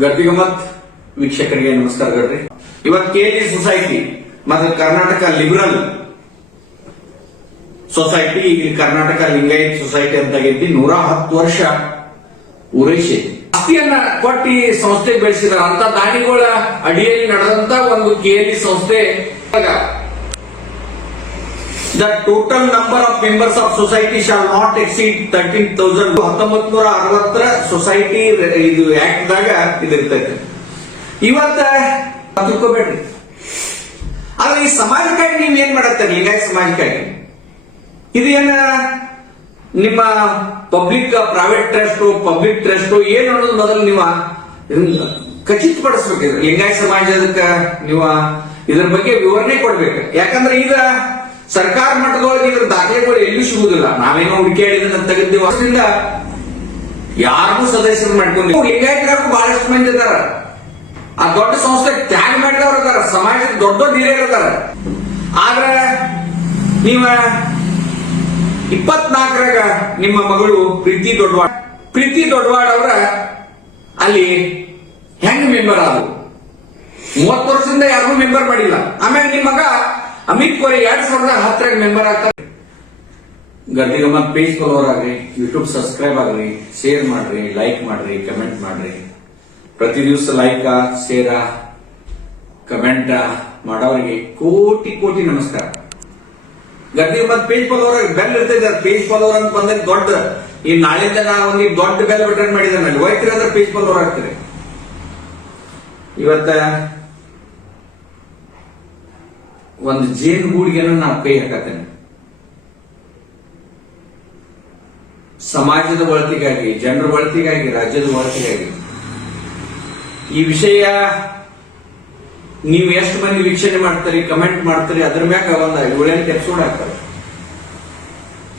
ಗದ್ದಿಗಮತ್ ವೀಕ್ಷಕರಿಗೆ ನಮಸ್ಕಾರಗಳ್ರಿ ಇವತ್ KG society ಮತ್ತು ಕರ್ನಾಟಕ ಲಿಬರಲ್ ಸೊಸೈಟಿ ಈಗ ಕರ್ನಾಟಕ ಲಿಂಗಾಯತ್ ಸೊಸೈಟಿ ಅಂತ ಗೆದ್ದಿ ನೂರ ಹತ್ತು ವರ್ಷ ಪೂರೈಸೈತಿ ಆಸ್ತಿಯನ್ನ ಕೊಟ್ಟಿ ಸಂಸ್ಥೆ ಬೆಳೆಸಿದ ಅಂತ ದಾನಿಗಳ ಅಡಿಯಲ್ಲಿ ನಡೆದಂತ ಒಂದು ಕೆಎಲ್ಇ ಸಂಸ್ಥೆ the total number of members of society shall not exceed thirteen thousand ಹತ್ತೊಂಬತ್ ನೂರ ಅರವತ್ತರ ಸೊಸೈಟಿ ಇದು ಆಕ್ಟ್ ದಾಗ ಇದಿರ್ತೈತೆ. ಇವತ್ತ ತಿಳ್ಕೊಬೇಡ್ರಿ. ಆದ್ರೆ ಈ ಸಮಾಜಕ್ಕಾಗಿ ನೀವ್ ಏನ್ ಮಾಡತ್ತೆ ಲಿಂಗಾಯತ್ ಸಮಾಜಕ್ಕಾಗಿ. ಏನ ನಿಮ್ಮ public private trust public trust ಏನ್ ಅನ್ನೋದು ಮೊದಲು ನೀವು ಖಚಿತ ಖಚಿತಪಡಿಸ್ಬೇಕು ಲಿಂಗಾಯತ್ ಸಮಾಜದಕ್ಕ ನೀವು ಇದ್ರ ಬಗ್ಗೆ ವಿವರಣೆ ಕೊಡ್ಬೇಕು. ಯಾಕಂದ್ರೆ ಈಗ ಸರ್ಕಾರ ಮಟ್ಟದೊಳಗೆ ಇದ್ರ ದಾಖಲೆಗಳು ಎಲ್ಲೂ ಸಿಗುವುದಿಲ್ಲ ನಾವೇನೋ ಹುಡುಕಾಡಿ ಇದನ್ನ ತೆಗೆದಿವ ಅದರಿಂದ ಯಾರಿಗೂ ಸದಸ್ಯರು ಮಾಡ್ಕೊಂಡಿಲ್ಲ. ಲಿಂಗಾಯತರಿಗೂ ಬಹಳಷ್ಟು ಮಂದಿ ಇದಾರ. ಆ ದೊಡ್ಡ ಸಂಸ್ಥೆ ತ್ಯಾಗ ಮಾಡಿದವರು ಇದಾರ. ಸಮಾಜದ ದೊಡ್ಡ ದೊಡ್ಡ ಹಿರಿಯರು ಆದ್ರೆ ನೀವ ಇಪ್ಪತ್ನಾಲ್ಕರಾಗ ನಿಮ್ಮ ಮಗಳು ಪ್ರೀತಿ ದೊಡ್ಡವಾಡ್ ಪ್ರೀತಿ ದೊಡ್ಡವಾಡ ಅವರ ಅಲ್ಲಿ ಹೆಂಗ್ ಮೆಂಬರ್ ಆದ್ರು ಮೂವತ್ತು ವರ್ಷದಿಂದ ಯಾರಿಗೂ ಮೆಂಬರ್ ಮಾಡಿಲ್ಲ. ಆಮೇಲೆ ನಿಮ್ಮ ಮಗ ಅಮಿತ್ ಕೋರಿ ಎರಡ್ ಸಾವಿರದ ಹತ್ತರಾಗ ಮೆಂಬರ್ ಆಗ್ತಾರೆ. ಗದ್ದಿಗಮ್ಮ ಪೇಜ್ ಫಾಲೋವರ್ ಯೂಟ್ಯೂಬ್ ಸಬ್ಸ್ಕ್ರೈಬ್ ಆಗ್ರಿ ಶೇರ್ ಮಾಡ್ರಿ ಲೈಕ್ ಮಾಡ್ರಿ ಕಮೆಂಟ್ ಮಾಡ್ರಿ. ಪ್ರತಿ ದಿವಸ ಲೈಕ್ ಶೇರ ಕಮೆಂಟ್ ಮಾಡೋರಿಗೆ ಕೋಟಿ ಕೋಟಿ ನಮಸ್ಕಾರ. ಗದ್ದಿಗೆ ಮತ್ ಪೇಜ್ ಫಾಲೋವರ್ ಬೆಲ್ ಇರ್ತೈತೆ ಪೇಜ್ ಫಾಲೋವರ್ ಅಂತ ಬಂದ್ರೆ ದೊಡ್ಡ, ಈ ನಾಳಿಂದ ನಾವು ಒಂದು ದೊಡ್ಡ ಬೆಲ್ ಬಟನ್ ಮಾಡಿದ್ರೆ ಹೋಯ್ತಿರಿ ಅಂದ್ರೆ ಪೇಜ್ ಫಾಲೋವರ್ ಆಗ್ತಾರೆ. ಇವತ್ತ ಒಂದು ಜೇನು ಗೂಡಿಗೆನ ನಾವು ಕೈ ಹಾಕತ್ತೇನೆ. ಸಮಾಜದ ಒಳತಿಗಾಗಿ, ಜನರ ಒಳತಿಗಾಗಿ, ರಾಜ್ಯದ ಒಳತಿಗಾಗಿ. ಈ ವಿಷಯ ನೀವು ಎಷ್ಟು ಮಂದಿ ವೀಕ್ಷಣೆ ಮಾಡ್ತೀರಿ ಕಮೆಂಟ್ ಮಾಡ್ತೀರಿ, ಅದ್ರ ಮ್ಯಾಗ ಅವಲ್ಲ ಏಳೆಂಟು ಎಪಿಸೋಡ್ ಆಗ್ತವೆ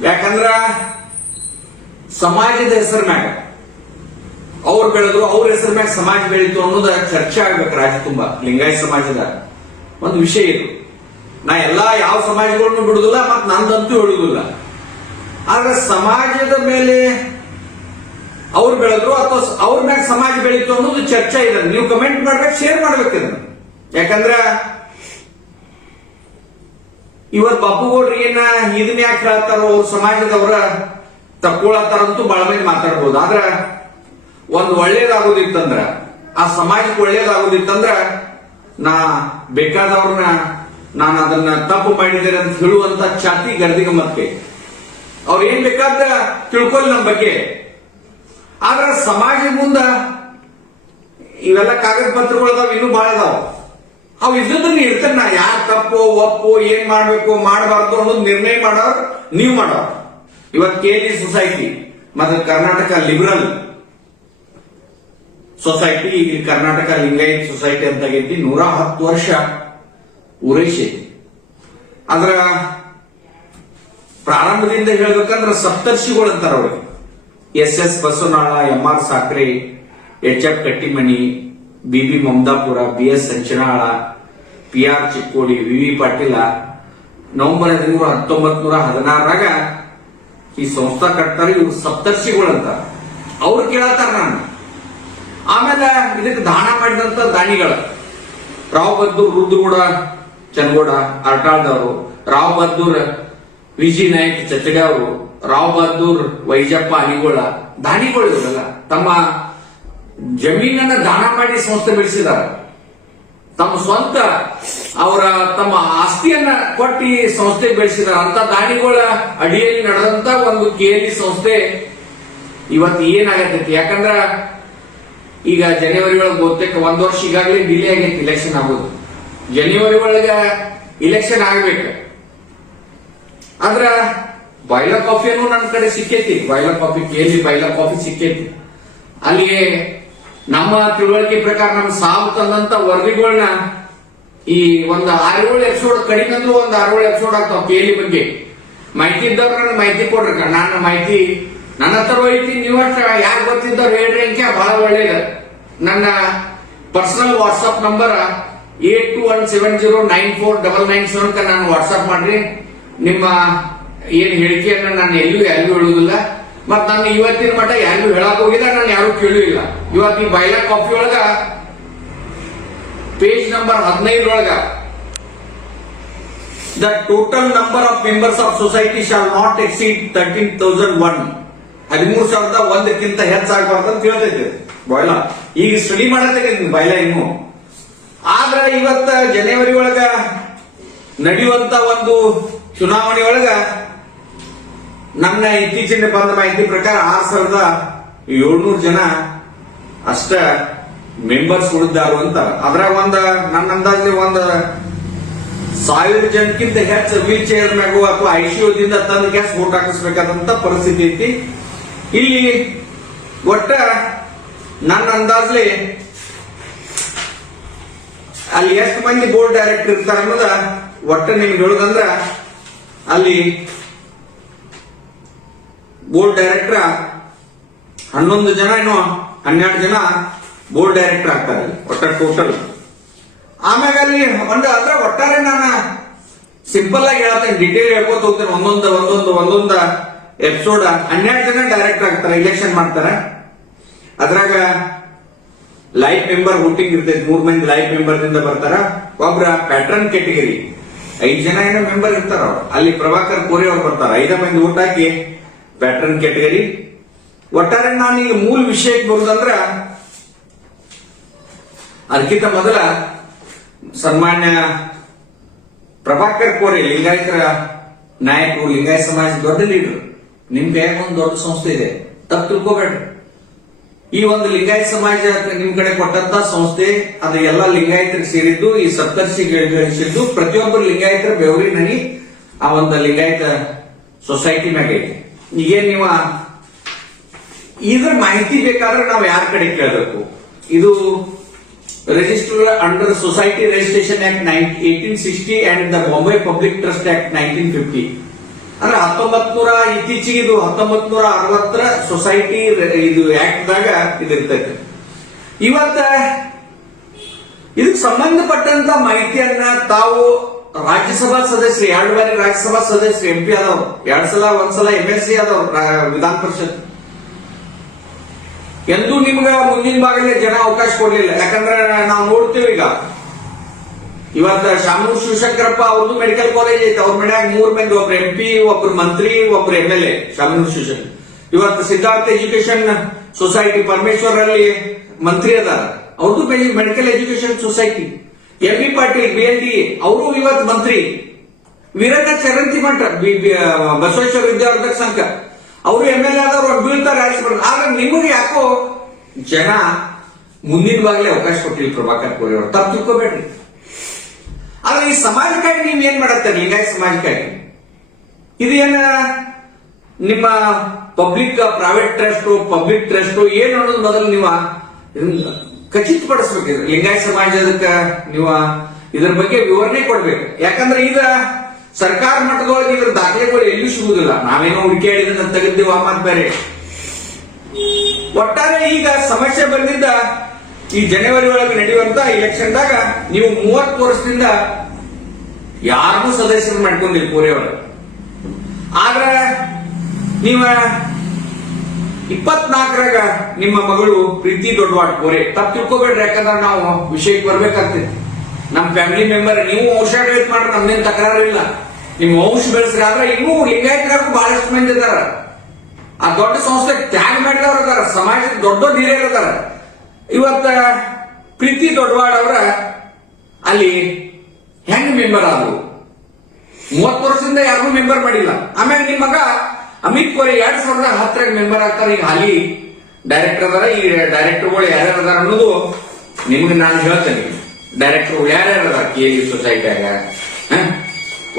ಯಾಕಂದ್ರ ಸಮಾಜದ ಹೆಸರ ಮ್ಯಾಗ, ಅವ್ರು ಬೆಳೆದ್ರು, ಅವ್ರ ಹೆಸರ ಮ್ಯಾಗ ಸಮಾಜ ಬೆಳೀತು ಅನ್ನೋದ ಚರ್ಚೆ ಆಗ್ಬೇಕು ರಾಜ್ಯ ತುಂಬಾ, ಲಿಂಗಾಯತ್ ಸಮಾಜದ ಒಂದು ವಿಷಯ ಇದು. ನಾ ಎಲ್ಲ ಯಾವ ಸಮಾಜಗಳನ್ನು ಬಿಡುದಿಲ್ಲ ಮತ್ತೆ ನಂದಂತೂ ಹೇಳುದಿಲ್ಲ ಆದ್ರೆ ಸಮಾಜದ ಮೇಲೆ ಅವ್ರು ಬೆಳೆದ್ರು ಅಥವಾ ಅವ್ರ ಮ್ಯಾಗ ಸಮಾಜ ಬೆಳೀತು ಅನ್ನೋದು ಚರ್ಚೆ ಇದೆ. ನೀವು ಕಮೆಂಟ್ ಮಾಡ್ಬೇಕು ಶೇರ್ ಮಾಡ್ಬೇಕು ಇದನ್ನ. ಯಾಕಂದ್ರ ಇವತ್ ಬಾಪುಗೌಡ್ರಿ ಏನ ಇದನ್ನ ಯಾಕೆ ಹೇಳ್ತಾರೋ ಅವ್ರ ಸಮಾಜದವರ ತಕ್ಕೊಳತ್ತಾರಂತೂ ಬಹಳ ಮಂದಿ ಮಾತಾಡ್ಬೋದು. ಆದ್ರ ಒಂದು ಒಳ್ಳೇದಾಗೋದಿತ್ತಂದ್ರ, ಆ ಸಮಾಜಕ್ಕೆ ಒಳ್ಳೇದಾಗೋದಿತ್ತಂದ್ರ ನಾ ಬೇಕಾದವ್ರನ್ನ ನಾನು ಅದನ್ನ ತಪ್ಪು ಮಾಡಿದ್ದೇನೆ ಅಂತ ಹೇಳುವಂತ ಛಾತಿ ಗರ್ದಿಗ ಮತ್ತೆ ಅವ್ರು ಏನ್ ಬೇಕಾದ ತಿಳ್ಕೊಲ್ ನಮ್ಮ ಬಗ್ಗೆ. ಆದ್ರ ಸಮಾಜ ಮುಂದ ಇವೆಲ್ಲ ಕಾಗದ ಪತ್ರಗಳು ಅದಾವ, ಇನ್ನೂ ಬಹಳ ಅದಾವ. ಅವು ಇದ್ದದನ್ನ ಇರ್ತೇನೆ ನಾ, ಯಾರ ತಪ್ಪು, ಒಪ್ಪು, ಏನ್ ಮಾಡ್ಬೇಕು, ಮಾಡಬಾರ್ದು ಅನ್ನೋದು ನಿರ್ಣಯ ಮಾಡೋರು ನೀವು ಮಾಡೋರು. ಇವತ್ ಕೆಜಿ ಸೊಸೈಟಿ, ಮತ್ತು ಕರ್ನಾಟಕ ಲಿಬರಲ್ ಸೊಸೈಟಿ ಈಗ ಕರ್ನಾಟಕ ಲಿಂಗಾಯತ್ ಸೊಸೈಟಿ ಅಂತ ಗೆದ್ದಿ ನೂರ ಹತ್ತು ವರ್ಷ ಪೂರೈಸೈತಿ ಅದರ ಪ್ರಾರಂಭದಿಂದ ಹೇಳ್ಬೇಕಂದ್ರೆ ಸಪ್ತರ್ಷಿಗಳು ಅಂತಾರ ಅವರು. S S Basavanal, M R Sakre, H F Kattimani, B B Mamadapur, B S Sanchanal, P R Chikkodi, V V Patil. November ಹದಿಮೂರು ಹತ್ತೊಂಬತ್ ನೂರ ಹದಿನಾರರಾಗ ಈ ಸಂಸ್ಥಾ ಕಟ್ತಾರೆ ಇವ್ರು ಸಪ್ತರ್ಷಿಗಳು ಅಂತ. ಅವ್ರು ಕೇಳತ್ತಾರ ನಾನು. ಆಮೇಲೆ ಇದಕ್ಕೆ ದಾನ ಮಾಡಿದಂತ ದಾನಿಗಳು. ರಾವ್ ಬದ್ದು ರುದ್ರಗೌಡ ಚನ್ನಗೌಡ ಅರ್ಟಾಳ್ದವರು, ರಾವ್ ಬಹದ್ದೂರ್, ವಿಜಿ ನಾಯಕ್ ಚಚ್ಚಗ ಅವರು, ರಾವ್ ಬಹದ್ದೂರ್, ವೈಜಪ್ಪ ಅನಿಗೋಳ ದಾನಿಗಳು ಇವರಲ್ಲ, ತಮ್ಮ ಜಮೀನನ್ನ ದಾನ ಮಾಡಿ ಸಂಸ್ಥೆ ಬೆಳೆಸಿದ್ದಾರೆ. ತಮ್ಮ ಸ್ವಂತ ಅವರ ತಮ್ಮ ಆಸ್ತಿಯನ್ನ ಕೊಟ್ಟಿ ಸಂಸ್ಥೆ ಬೆಳೆಸಿದಾರ ಅಂತ ದಾನಿಗಳ ಅಡಿಯಲ್ಲಿ ನಡೆದಂತ ಒಂದು ಕೆಎಲ್ಇ ಸಂಸ್ಥೆ ಇವತ್ತು ಏನಾಗತೈತಿ ಯಾಕಂದ್ರ ಈಗ ಜನವರಿ ಒಳಗೆ ಬಹುತೇಕ ಒಂದ್ ವರ್ಷ ಈಗಾಗಲೇ ಡಿಲೇ ಆಗೈತಿ ಇಲೆಕ್ಷನ್ ಆಗೋದು. ಜನವರಿ ಒಳಗೆ ಇಲೆಕ್ಷನ್ ಆಗ್ಬೇಕು. ಆದ್ರ ಬಾಯ್ಲ ಕಾಫಿಯನ್ನು ನನ್ನ ಕಡೆ ಸಿಕ್ಕೈತಿ. ಬಾಯ್ಲ ಕಾಫಿ ಕೇಳಿ ಬಾಯ್ಲ ಕಾಫಿ ಸಿಕ್ಕೇತಿ. ಅಲ್ಲಿಗೆ ನಮ್ಮ ತಿಳುವಳಿಕೆ ಪ್ರಕಾರ ನಮ್ಮ ಸಾವು ತಂದಂತ ವರದಿಗಳನ್ನ ಈ ಒಂದು ಆರೇಳು ಎಪಿಸೋಡ್ ಕಡಿಮೆ ಅಂದ್ರೂ ಒಂದು ಆರೇಳು ಎಪಿಸೋಡ್ ಆಗ್ತಾವ ಕೇಳಿ ಬಗ್ಗೆ. ಮಾಹಿತಿ ಇದ್ದವ್ರ ನನ್ನ ಮಾಹಿತಿ ಕೊಡ್ರಿ ನಾನು ಮಾಹಿತಿ ನನ್ನ ಹತ್ರ ಹೋಯ್ತಿ ನೀವು ಯಾರು ಗೊತ್ತಿದ್ದವ್ರು ಹೇಳ್ರಿ ಅಂಕೆ ಬಹಳ ಒಳ್ಳೇದು. ನನ್ನ personal WhatsApp number eight two one seven zero nine four double nine seven ನಾನು ವಾಟ್ಸ್ಆಪ್ ಮಾಡ್ರಿ. ನಿಮ್ಮ ಏನ್ ಹೇಳಿಕೆಯನ್ನ ನಾನು ಎಲ್ಲೂ ಯಾರಿಗೂ ಹೇಳುವುದಿಲ್ಲ. ಮತ್ ನಾನು ಇವತ್ತಿನ ಮಟ್ಟ ಯಾರಿಗೂ ಹೇಳಕ್ ಹೋಗಿಲ್ಲ, ನಾನು ಯಾರು ಕೇಳಿಲ್ಲ ಇವತ್ತು ಈ ಬೈಲಾ ಕಾಫಿ ಒಳಗ page number ಹದಿನೈದರೊಳಗ the total number of members of society shall not exceed thirteen thousand one. ಹದಿಮೂರು ಸಾವಿರದ ಒಂದಕ್ಕಿಂತ ಹೆಚ್ಚಾಗಬಾರ್ದು ಅಂತ ಹೇಳ್ತೈತೆ ಬಾಯ್ಲಾ ಈಗ ಸ್ಟಡಿ ಮಾಡತ್ತೆ ಬಾಯ್ಲಾ ಇನ್ನು. ಆದ್ರೆ ಇವತ್ತ ಜನವರಿ ಒಳಗ ನಡೆಯುವಂತ ಒಂದು ಚುನಾವಣೆ ಒಳಗ ನನ್ನ ಇತ್ತೀಚಿನ ಬಂದ ಮಾಹಿತಿ ಪ್ರಕಾರ ಆರ್ ಸಾವಿರದ ಏಳ್ನೂರು ಜನ ಅಷ್ಟ ಮೆಂಬರ್ಸ್ ಉಳಿದಾರು ಅಂತ. ಅದ್ರ ಒಂದ ನನ್ನ ಅಂದಾಜಲ್ಲಿ ಒಂದ ಸಾವಿರ ಜನಕ್ಕಿಂತ ಹೆಚ್ಚು ವೀಲ್ ಚೇರ್ ಮ್ಯಾಗು ಅಥವಾ ಐಸಿಯುದಿಂದ ತಂದು ಗ್ಯಾಸ್ ವೋಟ್ ಹಾಕಿಸ್ಬೇಕಾದಂತ ಪರಿಸ್ಥಿತಿ ಐತಿ. ಇಲ್ಲಿ ಒಟ್ಟ ನನ್ನ ಅಂದಾಜ್ಲಿ ಅಲ್ಲಿ ಎಷ್ಟು ಮಂದಿ ಬೋರ್ಡ್ ಡೈರೆಕ್ಟರ್ ಇರ್ತಾರೆ ಅನ್ನೋದ ಒಟ್ಟ ನಿಮ್ಗೆ ಹೇಳುದಂದ್ರ ಅಲ್ಲಿ ಬೋರ್ಡ್ ಡೈರೆಕ್ಟರ್ ಹನ್ನೊಂದು ಜನ ಏನೋ ಹನ್ನೆರಡು ಜನ ಬೋರ್ಡ್ ಡೈರೆಕ್ಟರ್ ಆಗ್ತಾರೆ ಒಟ್ಟ ಟೋಟಲ್ ಆಮ್ಯಾಗ ಅಲ್ಲಿ ಒಂದು ಅದ್ರ ಒಟ್ಟಾರೆ ನಾನು ಸಿಂಪಲ್ ಆಗಿ ಹೇಳ್ತೇನೆ ಡಿಟೇಲ್ ಹೇಳ್ಕೊತ ಹೋಗ್ತೇನೆ. ಒಂದೊಂದು ಒಂದೊಂದು ಒಂದೊಂದು ಎಪಿಸೋಡ್ ಹನ್ನೆರಡು ಜನ ಡೈರೆಕ್ಟರ್ ಆಗ್ತಾರೆ ಇಲೆಕ್ಷನ್ ಮಾಡ್ತಾರೆ. ಅದ್ರಾಗ ಲೈಫ್ ಮೆಂಬರ್ ವೋಟಿಂಗ್ ಇರ್ತೈತಿ. ಮೂರ್ ಮಂದಿ ಲೈಫ್ ಮೆಂಬರ್ ದಿಂದ ಬರ್ತಾರ. ಒಬ್ರ ಪ್ಯಾಟ್ರನ್ ಕೆಟಗರಿ ಐದ್ ಜನ ಏನೋ ಮೆಂಬರ್ ಇರ್ತಾರ ಅಲ್ಲಿ ಪ್ರಭಾಕರ್ ಕೋರಿ ಅವ್ರು ಬರ್ತಾರ. ಐದ ಮಂದಿ ಊಟ ಹಾಕಿ ಪ್ಯಾಟ್ರನ್ ಕೆಟಗರಿ ಒಟ್ಟಾರೆ ನಾನು ಈಗ ಮೂಲ ವಿಷಯಕ್ಕೆ ಬರುದಂದ್ರ ಅದಕ್ಕಿಂತ ಮೊದಲ ಸನ್ಮಾನ್ಯ ಪ್ರಭಾಕರ್ ಕೋರೆ, ಲಿಂಗಾಯತರ ನಾಯಕರು, ಲಿಂಗಾಯತ ಸಮಾಜ ದೊಡ್ಡ ಲೀಡರ್. ನಿಮ್ಗೆ ಒಂದು ದೊಡ್ಡ ಸಂಸ್ಥೆ ಇದೆ. ತಪ್ಪು ತಿಳ್ಕೋಬೇಡ್ರಿ. ಈ ಒಂದು ಲಿಂಗಾಯತ ಸಮಾಜ ನಿಮ್ ಕಡೆ ಕೊಟ್ಟಂತ ಸಂಸ್ಥೆ, ಅದು ಎಲ್ಲ ಲಿಂಗಾಯತರಿಗೆ ಸೇರಿದ್ದು, ಈ ಸಪ್ತರ್ಷಿ ಗಳಿಸಿದ್ದು ಪ್ರತಿಯೊಬ್ಬರು ಲಿಂಗಾಯತರ ಬೆವರಿ ನನಿ ಆ ಒಂದು ಲಿಂಗಾಯತ ಸೊಸೈಟಿ ಮ್ಯಾಗ ಐತಿ ಈಗೇನ್ ನೀವ ಇದ್ರ ಮಾಹಿತಿ ಬೇಕಾದ್ರೆ ನಾವು ಯಾರ ಕಡೆ ಕೇಳಬೇಕು? ಇದು register under society registration act eighteen sixty and the Bombay public trust act nineteen fifty ಅಂದ್ರೆ ಹತ್ತೊಂಬತ್ ನೂರ ಇತ್ತೀಚೆಗೆ ಇದು ಹತ್ತೊಂಬತ್ ನೂರ ಅರವತ್ತರ ಸೊಸೈಟಿ ಇದು ಆಕ್ಟ್ ದಾಗ ಇದಿರ್ತೈತೆ. ಇವತ್ತ ಇದಕ್ಕೆ ಸಂಬಂಧಪಟ್ಟಂತ ಮಾಹಿತಿಯನ್ನ ತಾವು ರಾಜ್ಯಸಭಾ ಸದಸ್ಯರು, ಎರಡು ಬಾರಿ ರಾಜ್ಯಸಭಾ ಸದಸ್ಯ ಎಂ ಪಿ ಅದಾವ್ ಎರಡ್ ಸಲ ಒಂದ್ಸಲ ಎಂ ಎಸ್ ಸಿ ಅದಾವ್ ವಿಧಾನ ಪರಿಷತ್. ಎಂದೂ ನಿಮ್ಗ ಮುಂದಿನ ಭಾಗದಲ್ಲಿ ಜನ ಅವಕಾಶ ಕೊಡ್ಲಿಲ್ಲ. ಯಾಕಂದ್ರೆ ನಾವು ನೋಡ್ತೀವಿ ಈಗ ಇವತ್ತ ಶಾಮು ಶಿವಶಂಕರಪ್ಪ ಅವ್ರದ್ದು ಮೆಡಿಕಲ್ ಕಾಲೇಜ್ ಐತೆ. ಅವ್ರ ಮನ್ಯಾಗ ಮೂರ್ ಮಂದಿ, ಒಬ್ರು ಎಂ ಪಿ ಒಬ್ರು ಮಂತ್ರಿ, ಒಬ್ರು M L A Shamur Shivashankar. ಇವತ್ತು ಸಿದ್ಧಾರ್ಥ ಎಜುಕೇಶನ್ ಸೊಸೈಟಿ ಪರಮೇಶ್ವರ್ ಅಲ್ಲಿ ಮಂತ್ರಿ ಅದಾರ. ಅವ್ರದ್ದು medical education society M B Patil B L D ಅವರು ಇವತ್ತು ಮಂತ್ರಿ. ವೀರಣ್ಣ ಚರಂತಿ ಬಿ- ಬಸವೇಶ್ವರ ವಿದ್ಯಾವರ್ಧಕ ಸಂಘ. ಅವರು ಎಂ ಎಲ್ ಎ ಆದವ್ರು ಬೀಳ್ತಾರೆ ಆದ್ರೆ ನಿಮಗೆ ಯಾಕೋ ಜನ ಮುಂದಿನ ಬಾಗ್ಲೇ ಅವಕಾಶ ಕೊಟ್ಟಿಲ್ಲ ಪ್ರಭಾಕರ್ ಕೋರಿ ಅವರು ತಪ್ಪು ತಿಳ್ಕೊಬೇಡ್ರಿ. ಆದ್ರೆ ಈ ಸಮಾಜಕ್ಕಾಗಿ ನೀವು ಏನ್ ಮಾಡತ್ತೀರಿ ಲಿಂಗಾಯತ ಸಮಾಜಕ್ಕಾಗಿ. ಏನ ನಿಮ್ಮ public private trust public trust ಏನು ಅನ್ನೋದು ಮೊದಲು ನೀವು ಖಚಿತಪಡಿಸ್ಬೇಕು ಲಿಂಗಾಯತ ಸಮಾಜದಕ್ಕ ನೀವು ಇದ್ರ ಬಗ್ಗೆ ವಿವರಣೆ ಕೊಡ್ಬೇಕು. ಯಾಕಂದ್ರೆ ಈಗ ಸರ್ಕಾರ ಮಟ್ಟದೊಳಗೆ ಇದ್ರ ದಾಖಲೆಗಳು ಎಲ್ಲೂ ಸಿಗುವುದಿಲ್ಲ ನಾವೇನೋ ಹುಡುಕಾಡಿ ಇದನ್ನ ತೆಗೆದಿದ್ದೀವಿ ಮತ್ ಬೇರೆ. ಒಟ್ಟಾರೆ ಈಗ ಸಮಸ್ಯೆ ಬಂದಿದ್ದ ಈ ಜನವರಿ ಒಳಗೆ ನಡೆಯುವಂತ ಎಲೆಕ್ಷನ್ದಾಗ ನೀವು ಮೂವತ್ತು ವರ್ಷದಿಂದ ಯಾರನ್ನೂ ಸದಸ್ಯರು ಮಾಡ್ಕೊಂಡಿಲ್ಲ ಕೋರೆ ಆದ್ರೆ ನೀವ ಇಪ್ಪತ್ನಾಲ್ಕರಾಗ ನಿಮ್ಮ ಮಗಳು ಪ್ರೀತಿ ದೊಡ್ಡವಾಡ್ ಕೋರೆ ತಪ್ಪು ತಿಳ್ಕೊಬೇಡ್ರಿ, ಯಾಕಂದ್ರೆ ನಾವು ವಿಷಯಕ್ಕೆ ಬರ್ಬೇಕಾಗ್ತೈತಿ. ನಮ್ಮ ಫ್ಯಾಮಿಲಿ ಮೆಂಬರ್ ನೀವು ವಂಶಾಡಳಿತ ಮಾಡ್ರಿ ನಮ್ದೇನ್ ತಕರಾರು ಇಲ್ಲ. ನಿಮ್ಮ ವಂಶ ಬೆಳೆಸ್ರಿ, ಆದ್ರೆ ಇನ್ನೂ ಲಿಂಗಾಯತರಿಗೂ ಬಹಳಷ್ಟು ಮಂದಿ ಇದಾರ. ಆ ದೊಡ್ಡ ಸಂಸ್ಥೆ ತ್ಯಾಗ ಮಾಡಿದವ್ರು ಇದಾರ, ಸಮಾಜದ ದೊಡ್ಡ ದೊಡ್ಡ ಹಿರಿಯರು ಇವತ್ತು ಇವತ್ತ ಪ್ರೀತಿ ದೊಡ್ಡವಾಡ್ ಅವರ ಅಲ್ಲಿ ಹೆಂಗ್ ಮೆಂಬರ್ ಆದ್ರು. ಮೂವತ್ತು ವರ್ಷದಿಂದ ಯಾರಿಗೂ ಮೆಂಬರ್ ಮಾಡಿಲ್ಲ. ಆಮೇಲೆ ನಿಮ್ಮ ಮಗ ಅಮಿತ್ ಕೋರೆ ಎರಡ್ ಸಾವಿರದ ಹತ್ತರಾಗ ಮೆಂಬರ್ ಆಗ್ತಾರೆ. ಈಗ ಹಾಲಿ ಡೈರೆಕ್ಟರ್ ಅದಾರ, ಈ ಡೈರೆಕ್ಟರ್ಗಳು ಯಾರ್ಯಾರು ಅದಾರ ಅನ್ನೋದು ನಿಮ್ಗೆ ನಾನು ಹೇಳ್ತೇನೆ. ಡೈರೆಕ್ಟರ್ಗಳು ಯಾರ್ಯಾರು ಅದಾರ ಕೆ ಎ ಸೊಸೈಟಿಯಾಗ?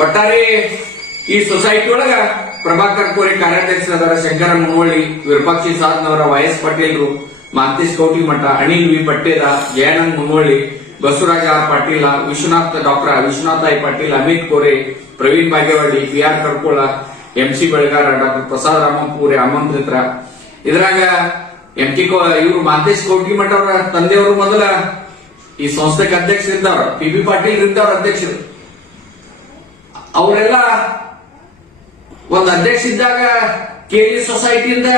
ಒಟ್ಟಾರೆ ಈ ಸೊಸೈಟಿ ಒಳಗ ಪ್ರಭಾಕರ್ ಕೋರೆ ಕಾರ್ಯಾಧ್ಯಕ್ಷರಾದಾರ Shankar Munnoli Virupakshi Sadhanavar, Y S ಪಟೇಲ್ರು, Mantesh Kautimath Anil V Patted, Jayanand Munnoli Basavaraj R Patil, Vishwanath, doctor Vishwanath I Patil, Amit Kore, Praveen Bagewadi, P R Karkol, M C Belagar, doctor Prasad Ramapure ಆಮಂತ್ರಿತರ ಇದ್ರಾಗ M T ಇವರು ಮಾಂತೇಶ್ ಕೌಟಿಮಠ ಅವರ ತಂದೆಯವರು ಮೊದಲ ಈ ಸಂಸ್ಥೆಗೆ ಅಧ್ಯಕ್ಷರಿದ್ದವ್ರ. P B Patil ಇದ್ದವ್ರ ಅಧ್ಯಕ್ಷರು. ಅವರೆಲ್ಲ ಒಂದು ಅಧ್ಯಕ್ಷ ಇದ್ದಾಗ ಕೆ ಸೊಸೈಟಿಯಿಂದ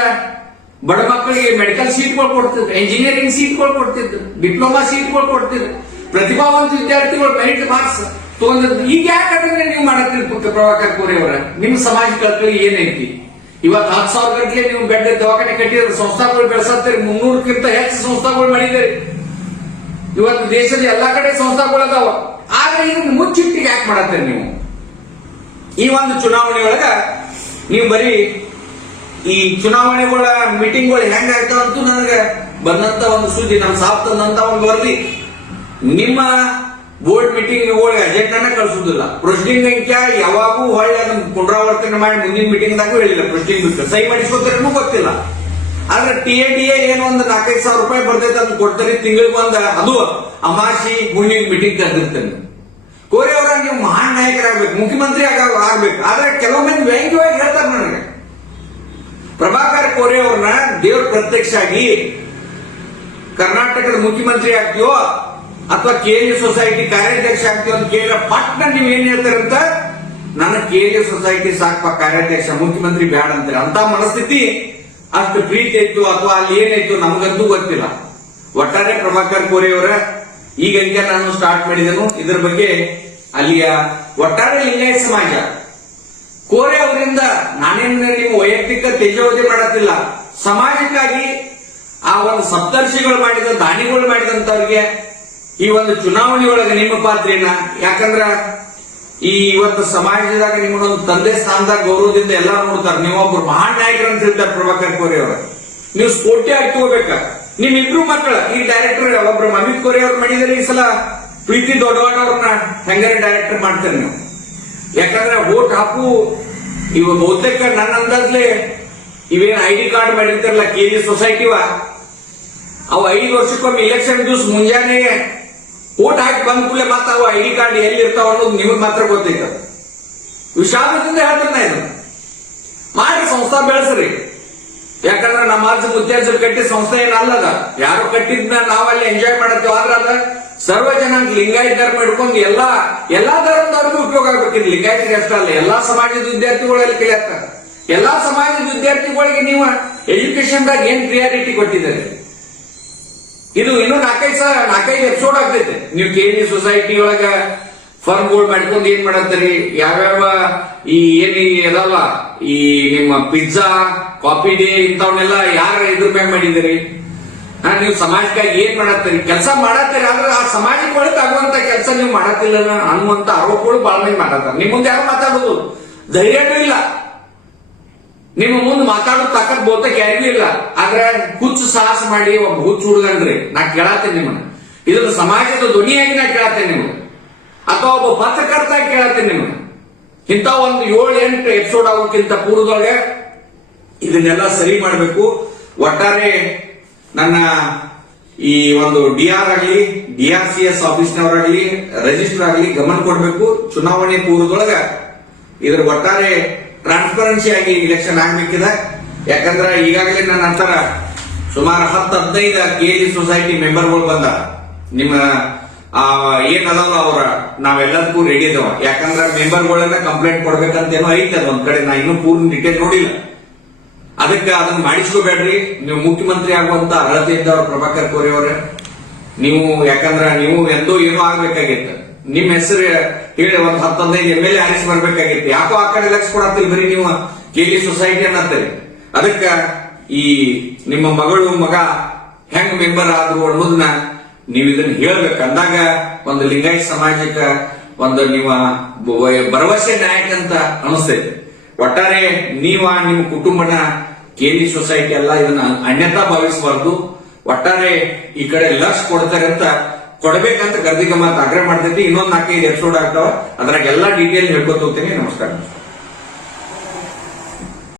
ಬಡ ಮಕ್ಕಳಿಗೆ ಮೆಡಿಕಲ್ ಸೀಟ್ಗಳು ಕೊಡ್ತಿದ್ರು ಇಂಜಿನಿಯರಿಂಗ್ ಸೀಟ್ಗಳು ಕೊಡ್ತಿದ್ರು, ಡಿಪ್ಲೊಮಾ ಸೀಟ್ಗಳು ಕೊಡ್ತಿದ್ರು. ಪ್ರತಿಭಾವಂತ ವಿದ್ಯಾರ್ಥಿಗಳು ಮೆರಿಟ್ ಮಾರ್ಕ್ಸ್ ತಗೊಂಡದ್ದು, ಈಗ ಯಾಕೆ ಅದನ್ನ ನೀವು ಮಾಡತ್ತೀರಿ ಪ್ರಭಾಕರ್ ಕೋರೆ ಅವರ? ನಿಮ್ ಸಮಾಜ ಕಲ್ಕಳಿ ಏನೈತಿ ಇವತ್ತು ಹತ್ತು ಸಾವಿರ ಗಂಟೆ ನೀವು ಬೆಡ್ ದವಾಖಾನೆ ಕಟ್ಟಿದ್ರೆ ಸಂಸ್ಥಾಗಳು ಬೆಳೆಸತ್ತೀರಿ, ಮುನ್ನೂರಕ್ಕಿಂತ ಹೆಚ್ಚು ಸಂಸ್ಥಾಗಳು ಮಾಡಿದ್ದೀರಿ. ಇವತ್ತು ದೇಶದ ಎಲ್ಲಾ ಕಡೆ ಸಂಸ್ಥಾಗಳು ಅದಾವ. ಆದ್ರೆ ಇದನ್ನ ಮುಚ್ಚಿಟ್ಟಿಗೆ ಯಾಕೆ ಮಾಡತ್ತೀರಿ ನೀವು? ಈ ಒಂದು ಚುನಾವಣೆ ಒಳಗ ನೀವು ಬರೀ ಈ ಚುನಾವಣೆಗಳ ಮೀಟಿಂಗ್ಗಳು ಹೆಂಗ ಆಗ್ತಾವಂತೂ ನನಗೆ ಬಂದಂತ ಒಂದು ಸುದ್ದಿ ನಮ್ಮ ಸಾಪ್ ತಂದಂತ ಒಂದು ವರದಿ. ನಿಮ್ಮ ಬೋರ್ಡ್ ಮೀಟಿಂಗ್ ಅಜೆಂಡಾನ ಕಳಿಸುದಿಲ್ಲ. ಪ್ರೊಸೀಡಿಂಗ್ ಅಂಕ್ಯ ಯಾವಾಗೂ ಹೊಳ್ಳಿ ಅದನ್ನ ಪುನರಾವರ್ತನೆ ಮಾಡಿ ಮುಂದಿನ ಮೀಟಿಂಗ್ ದಾಗೂ ಹೇಳಿಲ್ಲ. ಪ್ರೊಸೀಡಿಂಗ್ ಬಿಟ್ಟು ಸಹಿ ಮಾಡಿಸ್ಕೋತಾರೂ ಗೊತ್ತಿಲ್ಲ. ಆದ್ರೆ ಟಿ ಎ ಡಿ ಏನು ಒಂದು ನಾಲ್ಕೈದು ಸಾವಿರ ರೂಪಾಯಿ ಬರ್ತೈತೆ ಅಂತ ಕೊಡ್ತಾರೆ. ತಿಂಗಳಿಗೆ ಬಂದ ಅದು ಅಮಾಶಿ ಮುಂದಿನ ಮೀಟಿಂಗ್ ಕರೆದಿರ್ತೇನೆ. ಕೋರಿ ಅವರ ನೀವು ಮಹಾನ್ ನಾಯಕರಾಗ್ಬೇಕು, ಮುಖ್ಯಮಂತ್ರಿ ಆಗ ಆಗ್ಬೇಕು. ಆದ್ರೆ ಕೆಲವೊಮ್ಮೆ ವ್ಯಂಗ್ಯವಾಗಿ ಹೇಳ್ತಾರೆ ನನಗೆ. ಪ್ರಭಾಕರ್ ಕೋರಿ ಅವ್ರನ್ನ ದೇವ್ರ ಪ್ರತ್ಯಕ್ಷ ಆಗಿ ಕರ್ನಾಟಕದ ಮುಖ್ಯಮಂತ್ರಿ ಆಗ್ತೀವೋ ಅಥವಾ ಕೆ ಸೊಸೈಟಿ ಕಾರ್ಯಾಧ್ಯಕ್ಷ ಆಗ್ತೀವಿ ಅಂತ ಕೇಳಿದ್ರೆ ಪಟ್ನ ನೀವು ಏನ್ ಹೇಳ್ತಾರಂತ ನನ್ನ ಕೆ ಸೊಸೈಟಿ ಸಾಕಪ್ಪ ಕಾರ್ಯಾಧ್ಯಕ್ಷ, ಮುಖ್ಯಮಂತ್ರಿ ಬೇಡ ಅಂತಾರೆ? ಅಂತ ಮನಸ್ಥಿತಿ ಅಷ್ಟು ಪ್ರೀತಿ ಇತ್ತು ಅಥವಾ ಅಲ್ಲಿ ಏನಾಯ್ತು ನಮಗಂತೂ ಗೊತ್ತಿಲ್ಲ. ಒಟ್ಟಾರೆ ಪ್ರಭಾಕರ್ ಕೋರೆ ಅವರ ಈಗ ಈಗ ನಾನು ಸ್ಟಾರ್ಟ್ ಮಾಡಿದೆನು? ಇದ್ರ ಬಗ್ಗೆ ಅಲ್ಲಿಯ ಒಟ್ಟಾರೆ ಲಿಂಗಾಯತ ಸಮಾಜ. ಕೋರೆ ಅವರಿಂದ ನಾನೇನು ನೀವು ವೈಯಕ್ತಿಕ ತೇಜಾವಧಿ ಮಾಡತ್ತಿಲ್ಲ. ಸಮಾಜಕ್ಕಾಗಿ ಆ ಒಂದು ಸಪ್ತರ್ಷಿಗಳು ಮಾಡಿದ ದಾನಿಗಳು ಮಾಡಿದಂತವ್ರಿಗೆ ಈ ಒಂದು ಚುನಾವಣೆ ಒಳಗೆ ನಿಮ್ಮ ಪಾತ್ರ ಏನ ಯಾಕಂದ್ರ ಈ ಇವತ್ತು ಸಮಾಜದಾಗ ನಿಮ್ಮನ್ನೊಂದು ತಂದೆ ಸ್ಥಾನದಾಗ ಗೌರವದಿಂದ ಎಲ್ಲ ನೋಡ್ತಾರೆ. ನೀವೊಬ್ರು ಮಹಾನ್ ನಾಯಕರು ಅಂತ ಹೇಳ್ತಾರೆ ಪ್ರಭಾಕರ್ ಕೋರಿ ಅವರು. ನೀವು ಸ್ಫೂರ್ತಿ ಹಾಕೋಬೇಕ ನಿಮ್ ಇಬ್ರು ಮಕ್ಕಳ, ಈ ಡೈರೆಕ್ಟರ್ ಒಬ್ರು ಅಮಿತ್ ಕೋರಿ ಅವ್ರು ಮಾಡಿದರೆ ಈ ಸಲ ಪ್ರೀತಿ ದೊಡ್ಡವಾಡ ಅವ್ರನ್ನ ಹೆಂಗಾರೆ ಡೈರೆಕ್ಟರ್ ಮಾಡ್ತಾರೆ ನೀವು. ಯಾಕಂದ್ರೆ ವೋಟ್ ಹಾಕು, ಇವ ಬಹುತೇಕ ನನ್ನ ಅಂದಾಜ್ಲೆ ಇವೇನ್ ಐ ಡಿ ಕಾರ್ಡ್ ಮಾಡಿರ್ತಾರಲ್ಲ, ಕೆ ಜಿ ಸೊಸೈಟಿವ, ಅವು ಐದು ವರ್ಷಕ್ಕೊಮ್ಮೆ ಇಲೆಕ್ಷನ್ ದಿವಸ ಮುಂಜಾನೆ ವೋಟ್ ಹಾಕಿ ಬಂದ ಕೂಡಲೇ ಮತ್ತೆ ಐ ಡಿ ಕಾರ್ಡ್ ಎಲ್ಲಿ ಇರ್ತಾವ ಅನ್ನೋದು ನಿಮಗೆ ಮಾತ್ರ ಗೊತ್ತೈತ. ವಿಷಾದದಿಂದ ಹೇಳ್ತಾನೆ ಇದು. ಮಾಡಿ ಸಂಸ್ಥಾ ಬೆಳೆಸ್ರಿ. ಯಾಕಂದ್ರೆ ನಮ್ಮ ಅಜ್ಜ ಮುತ್ಯಾಜ್ಜರು ಕಟ್ಟಿ ಸಂಸ್ಥೆ ಏನಲ್ಲದ? ಯಾರು ಕಟ್ಟಿದ್ನ ನಾವಲ್ಲಿ ಎಂಜಾಯ್ ಮಾಡತ್ತೀವಿ. ಆದ್ರೆ ಅದ ಸರ್ವ ಜನಾಂಗ ಲಿಂಗಾಯತ ಧರ್ಮ ಹಿಡ್ಕೊಂಡು ಎಲ್ಲಾ ಎಲ್ಲಾ ಧರ್ಮದವ್ರಿಗೂ ಉಪಯೋಗ ಆಗ್ಬೇಕಿದ್ ಲಿಂಗಾಯತರಿಗೆ ಅಷ್ಟೇ ಅಲ್ಲ? ಎಲ್ಲಾ ಸಮಾಜದ ವಿದ್ಯಾರ್ಥಿಗಳಲ್ಲಿ ಕಲಿಯತ್ತ ಎಲ್ಲಾ ಸಮಾಜದ ವಿದ್ಯಾರ್ಥಿಗಳಿಗೆ ನೀವು ಎಜುಕೇಶನ್ ದಾಗ ಏನ್ ಪ್ರಿಯಾರಿಟಿ ಕೊಟ್ಟಿದ್ದಾರೆ? ಇದು ಇನ್ನೂ ನಾಲ್ಕೈದು ಸಲ ನಾಲ್ಕೈದು ಎಪಿಸೋಡ್ ಆಗ್ತೈತೆ. ನೀವು ಕೆ ಸೊಸೈಟಿ ಒಳಗ ಫರ್ಮ್ಗಳು ಮಾಡ್ಕೊಂಡು ಏನ್ ಮಾಡತ್ತೀರಿ? ಯಾವ್ಯಾವ ಈ ಏನ್ ಅದಲ್ಲ, ಈ ನಿಮ್ಮ ಪಿಜ್ಜಾ ಕಾಫಿ ಡೇ ಇಂಥವನ್ನೆಲ್ಲ ಯಾರ ಇದ್ರ ಮಾಡಿದಿರಿ ಹಾ, ನೀವು ಸಮಾಜಕ್ಕಾಗಿ ಏನ್ ಮಾಡತ್ತೀರಿ? ಕೆಲಸ ಮಾಡತ್ತೀರಿ, ಆದ್ರೆ ಆ ಸಮಾಜಕ್ಕೆ ಒಳಗಾಗುವಂತ ಕೆಲಸ ನೀವು ಮಾಡತ್ತಿಲ್ಲ ಅನ್ನುವಂತ ಆರೋಪಗಳು ಬಹಳ ಮಂದಿ ಮಾಡತ್ತಾರೆ. ನಿಮ್ ಮುಂದೆ ಯಾರು ಮಾತಾಡೋದು? ಧೈರ್ಯನೂ ಇಲ್ಲ. ನಿಮ್ಮ ಮುಂದೆ ಮಾತಾಡೋ ತಾಕತ್ ಬೋತ ಯಾರಿಗೂ ಇಲ್ಲ. ಆದ್ರೆ ಹುಚ್ಚು ಸಾಹಸ ಮಾಡಿ ಒಬ್ಬ ಹುಚ್ಚು ಹುಡುಗನ್ರಿ, ನಾ ಕೇಳತ್ತೇನೆ ನಿಮ್ಮನ್ನ. ಇದನ್ನ ಸಮಾಜದ ಧ್ವನಿಯಾಗಿ ನಾ ಕೇಳತ್ತೇನೆ ನಿಮ್ಗೆ ಅಥವಾ ಒಬ್ಬ ಪತ್ರಕರ್ತ ಕೇಳತ್ತೇನೆ ನಿಮ್ಗೆ ಇಂಥ ಒಂದು ಏಳು ಎಂಟು ಎಪಿಸೋಡ್ ಆಗೋಕ್ಕಿಂತ ಪೂರ್ವದೊಳಗೆ ಇದನ್ನೆಲ್ಲ ಸರಿ ಮಾಡಬೇಕು. ಒಟ್ಟಾರೆ ನನ್ನ ಈ ಒಂದು ಡಿ ಆರ್ ಆಗಲಿ, ಡಿ ಆರ್ ಸಿ ಎಸ್ ಆಫೀಸ್ನವರಾಗಲಿ ರಿಜಿಸ್ಟರ್ ಆಗಲಿ ಗಮನ ಕೊಡಬೇಕು. ಚುನಾವಣೆ ಪೂರ್ವದೊಳಗ. ಇದರ ಒಟ್ಟಾರೆ ಟ್ರಾನ್ಸ್ಪರೆನ್ಸಿ ಆಗಿ ಇಲೆಕ್ಷನ್ ಆಗಬೇಕಿದೆ ಯಾಕಂದ್ರೆ ಈಗಾಗಲೇ ನನ್ನ ನಂತರ ಸುಮಾರು ಹತ್ತು ಹದಿನೈದು ಕೆ ಜಿ ಸೊಸೈಟಿ ಮೆಂಬರ್ಗಳು ಬಂದ. ನಿಮ್ಮ ಏನದಲ್ಲ ಅವರ, ನಾವೆಲ್ಲದಕ್ಕೂ ರೆಡಿ ಇದಾವ ಯಾಕಂದ್ರೆ ಮೆಂಬರ್ಗಳನ್ನ ಕಂಪ್ಲೇಂಟ್ ಕೊಡ್ಬೇಕಂತ ಏನೋ ಐತೆ ಅದೊಂದ್ ಕಡೆ ನಾ ಇನ್ನೂ ಪೂರ್ಣ ಡಿಟೇಲ್ ನೋಡಿಲ್ಲ. ಅದಕ್ಕೆ ಅದನ್ನ ಮಾಡಿಸ್ಕೋಬೇಡ್ರಿ. ನೀವು ಮುಖ್ಯಮಂತ್ರಿ ಆಗುವಂತ ಅರ್ಹತೆ ಇದ್ದವ್ರ ಪ್ರಭಾಕರ್ ಕೋರಿ ಅವರೇ. ನೀವು, ಯಾಕಂದ್ರ ನೀವು ಎಂದೋ ಏನೋ ಆಗ್ಬೇಕಾಗಿತ್ತು. ನಿಮ್ ಹೆಸರು ಹೇಳಿ ಒಂದ್ ಹತ್ತೊಂದೈದು ಎಂ ಎಲ್ ಎ ಆರಿಸಿ ಬರ್ಬೇಕಾಗಿತ್ತು. ಯಾಕೋ ಆ ಕಡೆ ಲಕ್ಷ ಕೊಡತ್ತಿಲ್ ಬರೀ ನೀವು ಕೆ ಜಿ ಸೊಸೈಟಿ ಅನ್ನತ್ತೀರಿ. ಅದಕ್ಕ ಈ ನಿಮ್ಮ ಮಗಳು, ಮಗ ಹೆಂಗ್ ಮೆಂಬರ್ ಆದ್ರು ಅನ್ನೋದನ್ನ ನೀವು ಇದನ್ನ ಹೇಳ್ಬೇಕು. ಅಂದಾಗ ಒಂದು ಲಿಂಗಾಯತ್ ಸಮಾಜಕ್ಕ ಒಂದು ನಿಮ್ಮ ಭರವಸೆ ನಾಯಕ ಅಂತ ಅನಿಸ್ತೈತೆ. ಒಟ್ಟಾರೆ ನೀವ ನಿಮ್ಮ ಕುಟುಂಬನ ಕೇಲಿ ಸೊಸೈಟಿ ಎಲ್ಲ ಇದನ್ನ ಅನ್ಯತಾ ಭಾವಿಸಬಾರ್ದು. ಒಟ್ಟಾರೆ ಈ ಕಡೆ ಲಕ್ಷ ಕೊಡ್ತಾರೆ ಅಂತ ಕೊಡ್ಬೇಕಂತ ಗರ್ದಿಗ ಮಾತು ಆಗ್ರಹ ಮಾಡ್ತೈತಿ ಇನ್ನೊಂದ್ ನಾಲ್ಕೈದು ಎಪಿಸೋಡ್ ಆಗ್ತಾವ. ಅದ್ರಾಗ ಎಲ್ಲಾ ಡೀಟೇಲ್ ಹೇಳ್ಕೊತ ಹೋಗ್ತೀನಿ. ನಮಸ್ಕಾರ.